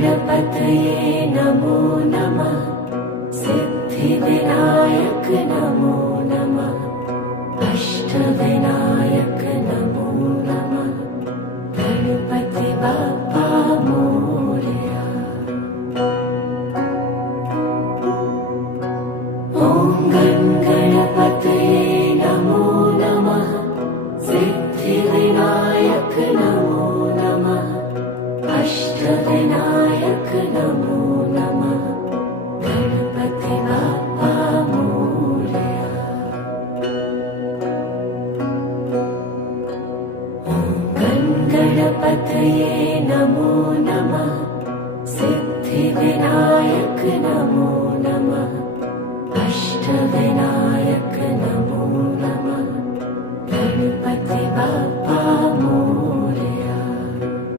गणपतये नमो नमः। सिद्धिविनायक नमो नमः। अष्टविनायक नमो नमः। गणपति बाप्पा मोरया। ॐ गणपतये नमो नमः। सिद्धिविनायक नमो नमः। अष्टविनायक नमो नमः। गणपति बाप्पा मोरया। गणपतये नमो नमः। सिद्धिविनायक नमो नमः। अष्टविनायक नमो नमः। गणपति बाप्पा मोरया।